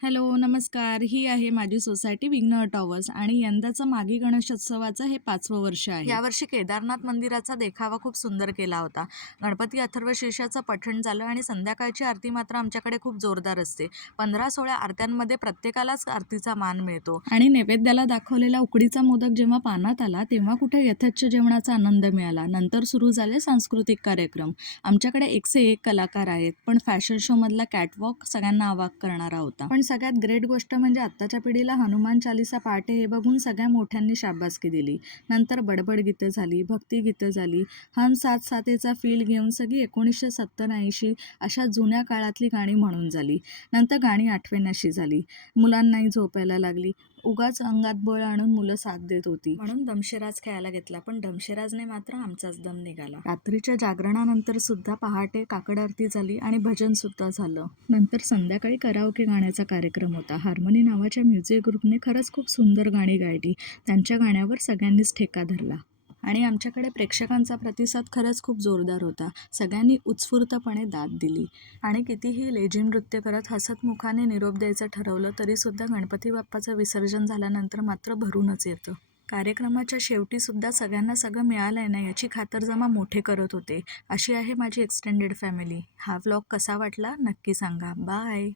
Hello, नमस्कार. ही आहे माझी सोसायटी विघ्नहर टॉवर्स आणि यंदाचं मागी गणेशोत्सवाचं हे 5वं वर्ष आहे. यावर्षी केदारनाथ मंदिराचा देखावा खूप सुंदर केला होता. गणपती अथर्वशीर्षाचं पठण झालं आणि संध्याकाळची आरती मात्र आमच्याकडे खूप जोरदार असते. 15-16 आरत्यांमध्ये प्रत्येकालाच आरतीचा मान मिळतो आणि नैवेद्याला दाखवलेला उकडीचा मोदक जेव्हा पानात आला तेव्हा कुठे यथेच्छ जेवणाचा आनंद मिळाला. नंतर सुरू झाले सांस्कृतिक कार्यक्रम. आमच्याकडे एकसे एक कलाकार आहेत, पण फॅशन शोमधला कॅटवॉक सगळ्यांना अवाक करणारा होता. पण सगळ्यात ग्रेट गोष्ट म्हणजे आत्ताच्या पिढीला हनुमान चालीसा पाठ आहे हे बघून सगळ्या मोठ्यांनी शाबासकी दिली. नंतर बडबड गीतं झाली, भक्तिगीतं झाली. हम साथ साथेचा फील घेऊन सगळी 1970-80 अशा जुन्या काळातली गाणी म्हणून झाली. नंतर गाणी आठवेनाशी झाली. मुलांनाही झोपायला लागली. उगाच अंगात बळ आणून मुलं साथ देत होती म्हणून दमशेराज खेळायला घेतला, पण दमशेराजने मात्र आमचाच दम निघाला. रात्रीच्या जागरणानंतर सुद्धा पहाटे काकड आरती झाली आणि भजन सुद्धा झालं. नंतर संध्याकाळी कराओके गाण्याचा कार्यक्रम होता. हार्मनी नावाच्या म्युझिक ग्रुपने खरंच खूप सुंदर गाणी गायली. त्यांच्या गाण्यावर सगळ्यांनीच ठेका धरला आणि आमच्याकडे प्रेक्षकांचा प्रतिसाद खरंच खूप जोरदार होता. सगळ्यांनी उत्स्फूर्तपणे दाद दिली आणि कितीही लेझिम नृत्य करत हसतमुखाने निरोप द्यायचं ठरवलं तरीसुद्धा गणपती बाप्पाचं विसर्जन झाल्यानंतर मात्र भरूनच येतं. कार्यक्रमाच्या शेवटी सुद्धा सगळ्यांना सगळं मिळालं आहे ना याची खातरजमा मोठे करत होते. अशी आहे माझी एक्सटेंडेड फॅमिली. हा व्लॉग कसा वाटला नक्की सांगा. बाय.